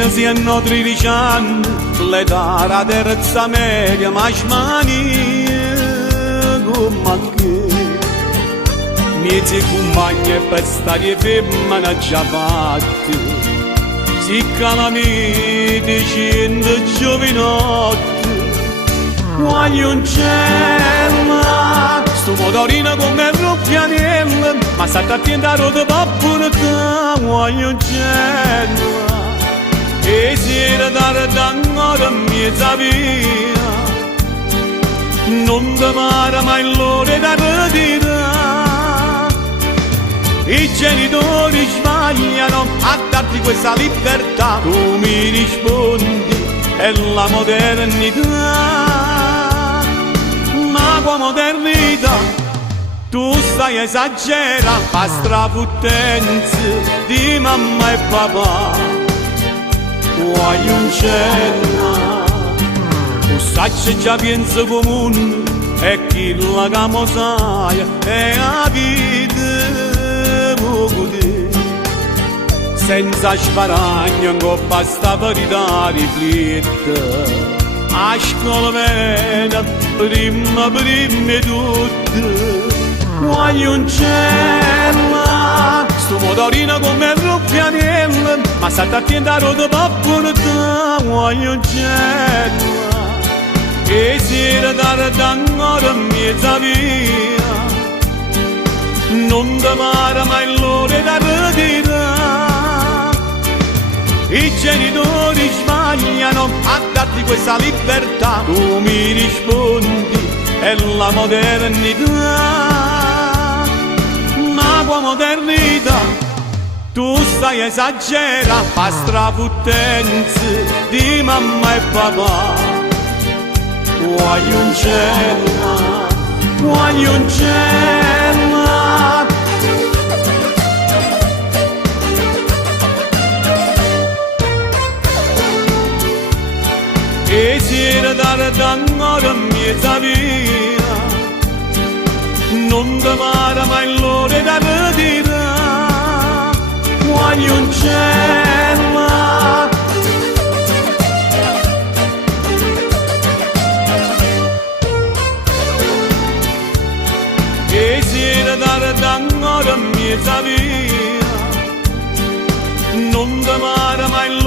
Fino si hanno 13 anni, l'età la terza media, ma smani come che miei compagni per stare femmina già fatti, si calamiti 100 giovinotti. Voglio un cielo, sto motorino come ruffianello, ma state attento a rotta papurata. Voglio un cielo, e sera tardi ancora mezza via, non ti pare mai l'ora da ritirare. I genitori sbagliano a darti questa libertà, tu mi rispondi è la modernità. Ma qua modernità tu stai esagerando, fa strafuttenze di mamma e papà. Voglio un cielo, tu sai che già penso comune, e chi la camosaia è la vita vuole. Senza sparagno, non basta verità rifletta. A scuola viene prima tutto. Voglio un cielo, sto motorino come ruffianello, ma state attento a rotta papurata. Voglio un cielo, e sera tardi ancora mezza via, non ti pare mai l'ora da ritirare. I genitori sbagliano a darti questa libertà, tu mi rispondi è la modernità. Ma qua modernità tu stai esagerando, fa strafuttenze di mamma e papà. Voglio un cielo, voglio un cielo, e sera tardi ancora mezza via, non ti pare mai l'ora da ritirare. Voglio un cielo, e sera tardi ancora mezza via, non ti pare mai